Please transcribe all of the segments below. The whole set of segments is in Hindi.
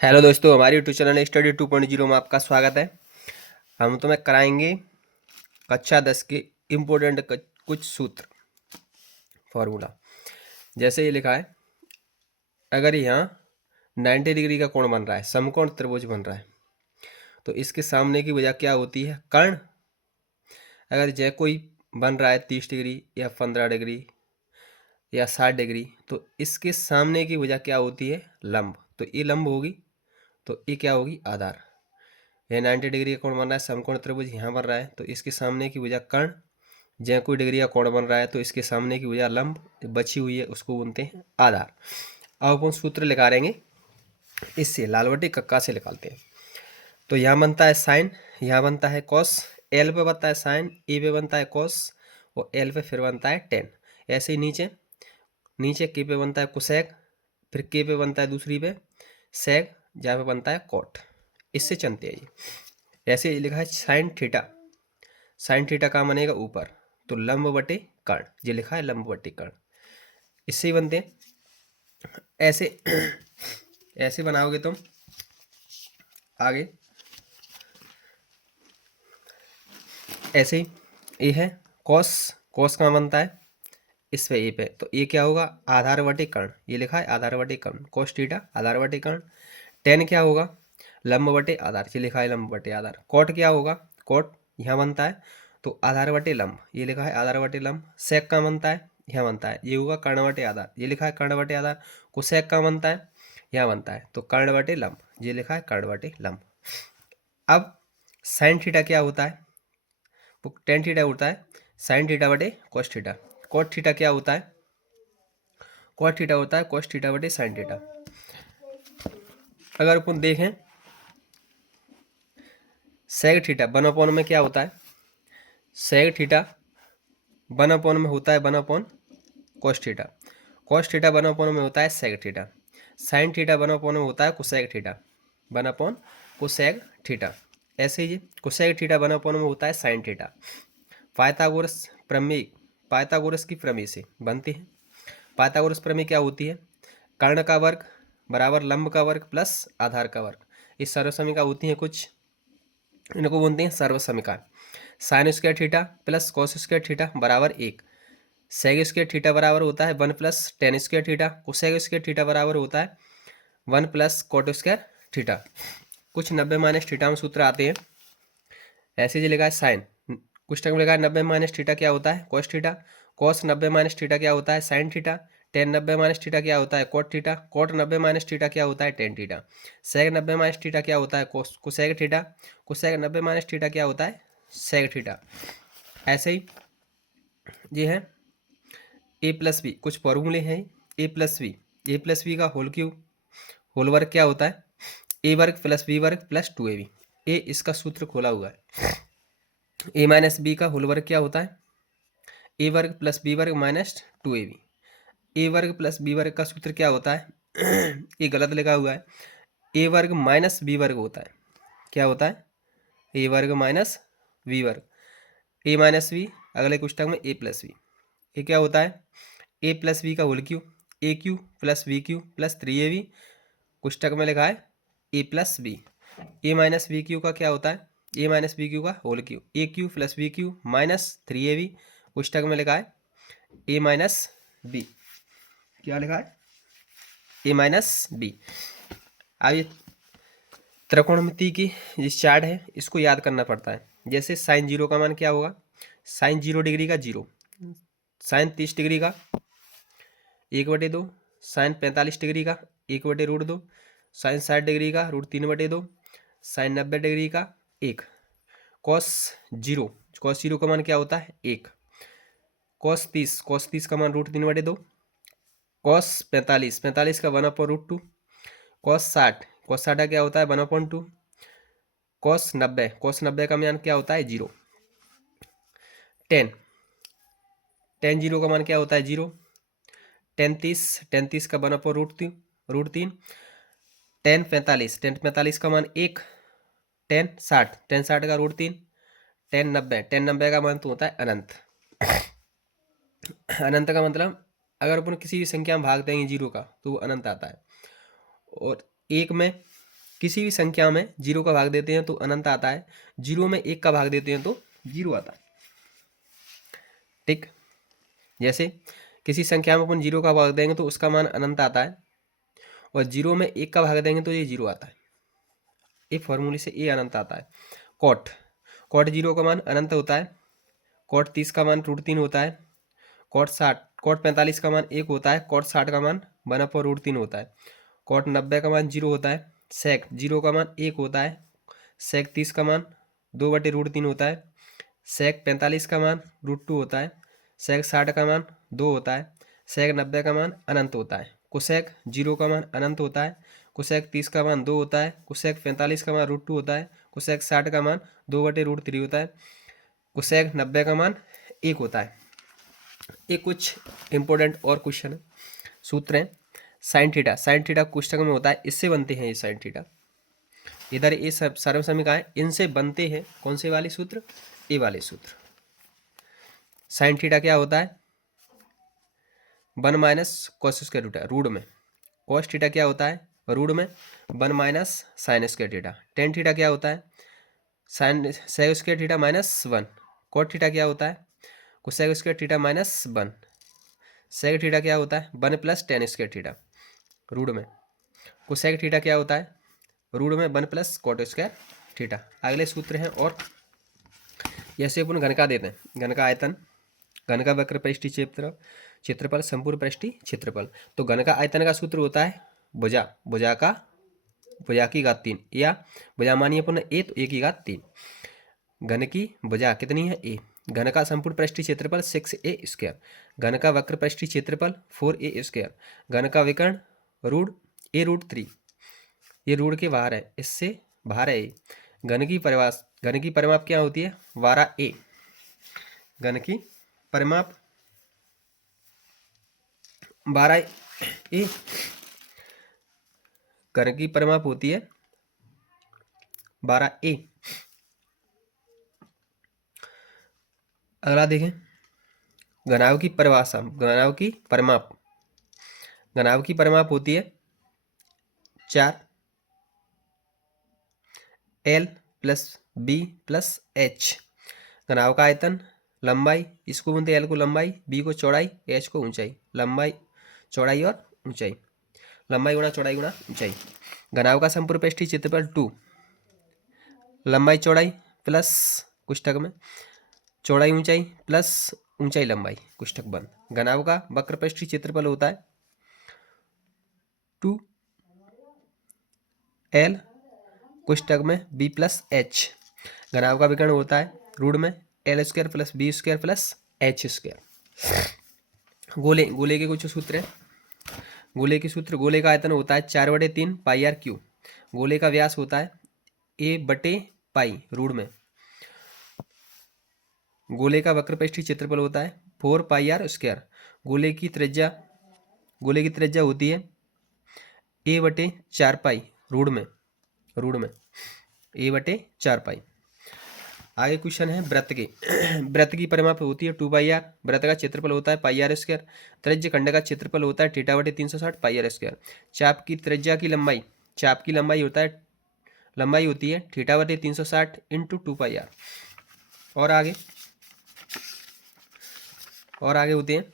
हेलो दोस्तों, हमारे यूट्यूब चैनल स्टडी 2.0 में आपका स्वागत है। हम तुम्हें कराएंगे कक्षा 10 के इम्पोर्टेंट कुछ सूत्र फॉर्मूला। जैसे ये लिखा है, अगर यहाँ 90 डिग्री का कोण बन रहा है, समकोण त्रिभुज बन रहा है, तो इसके सामने की भुजा क्या होती है? कर्ण। अगर जय कोई बन रहा है 30 डिग्री या 15 डिग्री या 60 डिग्री, तो इसके सामने की भुजा क्या होती है? लंब। तो ये लंब होगी, तो ये क्या होगी? आधार। यह 90 डिग्री का कोण बन रहा है, समकोण त्रिभुज यहाँ बन रहा है, तो इसके सामने की भुजा कर्ण। जय कोई डिग्री का कोण बन रहा है, तो इसके सामने की भुजा लंब बची हुई है, उसको बोलते हैं आधार। अब अपन सूत्र निकालेंगे, इससे लालवटी कक्का से निकालते हैं। तो यहाँ बनता है साइन, यहाँ बनता है कॉस, एल पे बनता है साइन, ए पे बनता है कॉस, और एल पे फिर बनता है टेन। ऐसे ही नीचे नीचे के पे बनता है कोसेक, फिर के पे बनता है दूसरी पे सेक, जहाँ पे बनता है कॉट। इससे चलते हैं ये। ऐसे लिखा है साइन थीटा, साइन थीटा का बनेगा ऊपर, तो लंब बटे कर्ण, ये लिखा है लंब बटे कर्ण। इससे ही बनते हैं। ऐसे ऐसे बनाओगे तुम आगे, ऐसे ही ये है कॉस, कॉस का बनता है इस पे ए पे, तो ये क्या होगा? आधार बटे कर्ण। ये लिखा है आधार बटे कर्ण, कॉस थीटा आधार बटे कर्ण। टेन क्या होगा? लंब बटे आधार, ये लिखा है लंब बटे आधार। कॉट क्या होगा? कॉट यहाँ बनता है, तो आधार बटे लंब, ये लिखा है आधार बटे लंब। सेक का बनता है, यहाँ बनता है, ये होगा कर्ण बटे आधार, ये लिखा है कर्ण बटे आधार। कोसेक का बनता है, यहाँ बनता है, तो कर्ण बटे लंब, ये लिखा है कर्ण बटे लंब। अब साइन थीटा क्या होता है? वो टेन थीटा होता है, साइन थीटा बटे कॉस थीटा। कॉट थीटा क्या होता है? कॉट थीटा होता है कॉस थीटा बटे साइन थीटा। अगर अपन देखें सेक थीटा 1/, में क्या होता है? सेक थीटा 1/, में होता है 1/, कॉस थीटा। कॉस थीटा 1/, में होता है सेक थीटा। साइन थीटा 1/, में होता है कोसेक थीटा, 1/, कोसेक थीटा। ऐसे ही कोसेक थीटा 1/, में होता है साइन थीटा। पाइथागोरस प्रमेय, पाइथागोरस की प्रमेय से बनती है। पाइथागोरस प्रमेय क्या होती है? कर्ण का वर्ग बराबर लंब का वर्ग प्लस आधार का वर्ग। इस सर्वसमीका होती है कुछ, इनको बोलते हैं सर्वसमीका। Sine square theta plus cos square theta बराबर 1। सेक स्क्वायर थीटा बराबर होता है 1 plus tan square theta. Cosec square theta बराबर होता है 1 प्लस कॉट स्क्वायर थीटा। कुछ 90 माइनस थीटा में सूत्र आते हैं। ऐसे जो लिखा है साइन, कुछ टर्म लिखा है 90 माइनस थीटा क्या होता है? Cos theta. Cos 90 minus theta क्या होता है? Sine theta. Tan 90 minus theta क्या होता है? Cot theta. Cot 90 minus theta क्या होता है? Tan theta. Sec 90 minus theta क्या होता है? Cosec theta. Cosec 90 minus theta क्या होता है? Sec theta. ऐसे ही ये है ए प्लस बी, कुछ फॉर्मूले हैं। ए प्लस बी, ए प्लस बी का होल क्यूब, होल वर्ग क्या होता है? ए वर्ग प्लस बी वर्ग प्लस 2ab। ए इसका सूत्र खोला हुआ है। ए माइनस बी का होल वर्ग क्या होता है? ए वर्ग प्लस बी वर्ग माइनस 2ab। ए वर्ग प्लस बी वर्ग का सूत्र क्या होता है? ये गलत लिखा हुआ है, ए वर्ग माइनस बी वर्ग होता है। क्या होता है? ए वर्ग माइनस बी वर्ग। ए माइनस बी, अगले कुछ में ए प्लस बी। ये क्या होता है? ए प्लस बी का whole cube, A cube plus B cube plus 3ab। कुछ में लिखा है A plus B. A minus B cube का क्या होता है? ए माइनस बी क्यू का whole cube, A cube plus B cube minus 3ab। कुछ में लिखा है ए माइनस बी। क्या लिखा है? A minus B. अब ये त्रिकोणमिति की जिस चार्ट है, इसको याद करना पड़ता है। जैसे साइन 0 का मान क्या होगा? साइन 0 डिग्री का 0, साइन 30 डिग्री का 1/2, साइन 45 डिग्री का 1/√2, साइन 60 डिग्री का √3/2, साइन 90 डिग्री का 1। कॉस 0, कॉस 0 का मान क्या होता है? 1। कॉस 30 का मान √3/2। कॉस 45 का 1/√2। कॉस 60 का क्या होता है? 1/2। कॉस 90 का मान क्या होता है? 0। टेन 0 का मान क्या होता है? 0। टेन 30 का 1/√3। टेन 45 का मान 1। टेन 60 का √3। टेन 90 का मान तो होता है अनंत। अनंत का मतलब अगर अपन किसी भी संख्या में भाग देंगे 0 का, तो वो अनंत आता है। और 1 में किसी भी संख्या में 0 का भाग देते हैं तो अनंत आता है, 0 में 1 का भाग देते हैं तो 0 आता है। ठीक, जैसे किसी संख्या में अपन 0 का भाग देंगे तो उसका मान अनंत आता है, और 0 में 1 का भाग देंगे तो ये 0 आता है। इस फॉर्मूले से ये अनंत आता है। कॉट 0 का मान अनंत होता है, कॉट 30 का मान √3 होता है, कॉट 45 का मान 1 होता है, कॉट 60 का मान 1/√3 होता है, कॉट 90 का मान 0 होता है, सेक 0 का मान 1 होता है, सेक 30 का मान 2/√3 होता है, सेक 45 का मान √2 होता है, सेक 60 का मान 2 होता है, सेक 90 का मान अनंत होता है, कोसेक 0 का मान अनंत होता है, कोसेक 30 का मान 2 होता है, कोसेक 45 का मान √2 होता है, कोसेक 60 का मान 2/√3 होता है, कोसेक 90 का मान 1 होता है। ये कुछ इंपॉर्टेंट और क्वेश्चन है, सूत्र हैं। साइन थीटा कोष्टक में होता है, इससे बनते हैं ये साइन थीटा। इधर ये सब सर्वसमीकरण है, इनसे बनते हैं कौन से वाले सूत्र, ये वाले सूत्र। साइन थीटा क्या होता है, 1 minus cos square theta root में। कॉस थीटा क्या होता है, रूट में 1 minus sine square theta. Tan theta क्या होता है, sine sec square theta -1। Cot theta क्या होता है, cosec square theta -1। Sec theta क्या होता है, 1 + tan स्क्वायर थीटा रूट में। कोसेक थीटा क्या होता है, रूट में 1 + कॉट स्क्वायर थीटा। अगले सूत्र हैं, और जैसे अपन घन का देते हैं, घन का आयतन, घन का वक्र पृष्ठीय क्षेत्रफल संपूर्ण पृष्ठीय क्षेत्रफल। तो घन का आयतन का सूत्र होता है भुजा की घात 3, या भुजा मानिए अपन ए तो 1 की घात 3। घन की भुजा कितनी है, ए। घन का संपूर्ण पृष्ठीय क्षेत्रफल 6a²। घन का वक्र पृष्ठीय क्षेत्रफल 4a²। घन का विकर्ण √a√3, ये रूट के बाहर है, इससे बाहर है ए। घन की परिमाप क्या होती है, 12a। घन की परिमाप 12a, घन की परिमाप होती है 12a। अगला देखें, घनाभ की परिभाषा, घनाभ की परिमाप होती है 4l + b + h। घनाभ का आयतन, लंबाई, इसको बोलते हैं l को लंबाई, b को चौड़ाई, h को ऊंचाई। लंबाई, चौड़ाई और ऊंचाई, लंबाई गुणा चौड़ाई गुणा ऊंचाई। घनाभ का संपूर्ण पृष्ठीय क्षेत्रफल 2, लंबाई चौड़ाई प्लस कोष्ठक में चौड़ाई ऊंचाई प्लस ऊंचाई लंबाई कोष्ठक बंद। घनाभ का वक्र पृष्ठीय क्षेत्रफल होता है 2l कोष्ठक में b + h। घनाभ का विकर्ण होता है रूट में l² + b² + h²। गोले के कुछ सूत्र हैं। गोले के सूत्र, गोले का आयतन होता है 4/3 πr3। गोले का व्यास होता है a/π रूट में। गोले का वक्र पृष्ठीय क्षेत्रफल होता है 4πr²। गोले की त्रिज्या होती है a/4π रूट में a/4π। आगे क्वेश्चन है वृत्त के। वृत्त की परिमाप होती है 2πr। वृत्त का क्षेत्रफल होता है πr²। त्रिज्य खंड का क्षेत्रफल होता है θ/360 πr²। चाप की त्रिज्या की लंबाई, चाप की लंबाई होती है θ/360 × 2πr। और आगे होते हैं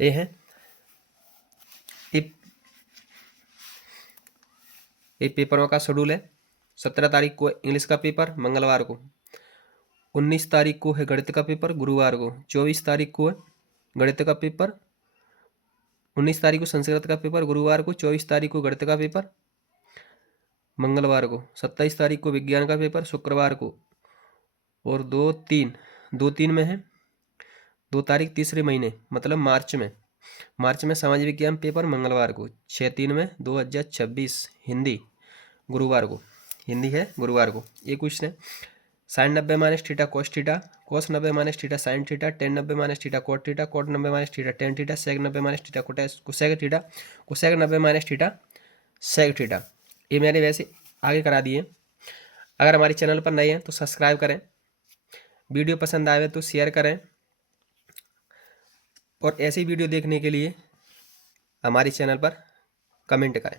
ए है ये पेपरों का शेड्यूल है। 17 तारीख को इंग्लिश का पेपर मंगलवार को, 19 तारीख को है गणित का पेपर गुरुवार को, 24 तारीख को है गणित का पेपर, 19 तारीख को संस्कृत का पेपर गुरुवार को, 24 तारीख को गणित का पेपर मंगलवार को, 27 तारीख को विज्ञान का पेपर शुक्रवार को, और 2-3 में है 2 तारीख तीसरे महीने मतलब मार्च में समाज विज्ञान पेपर मंगलवार को, 6-3 में 2026 हिंदी गुरुवार को, हिंदी है गुरुवार को। ये क्वेश्चन है। Sine 90 - theta cos theta, cos 90 - theta sine theta, tan 90 - theta cot theta, cot 90 - theta tan theta, sec 90 - theta cosec theta, cosec 90 - theta sec theta. ये मैंने वैसे आगे करा दिए। अगर हमारे चैनल पर नए हैं तो सब्सक्राइब करें, वीडियो पसंद आए तो शेयर करें, और ऐसी वीडियो देखने के लिए हमारे चैनल पर कमेंट करें।